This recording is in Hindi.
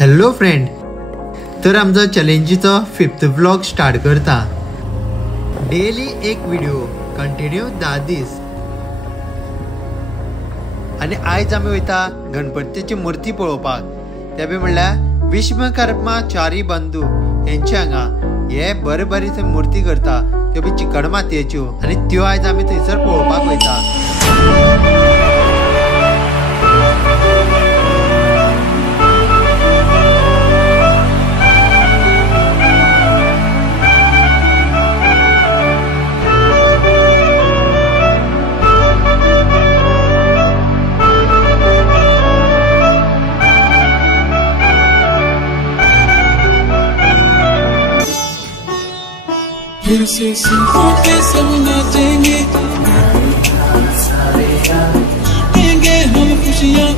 हॅलो फ्रेंड, तर आमचो चॅलेंजीचो 5th व्लॉग स्टार्ट करता। डेली एक व्हिडिओ कंटिन्यू 10 दीस। आणि आयज आमी वयता गणपतीची मूर्ती पळोवपाक। ते बी म्हणल्यार विश्वकर्माचारी बंधू यांचे हांगा हे बरे बरे मूर्ती करता, त्यो बी चिकण मातयेच्यो, आणि त्यो आयज आमी थंयसर पळोवपाक वयता। फिर से सीखों के सब नाचेंगे, बांटेंगे हम खुशियाँ।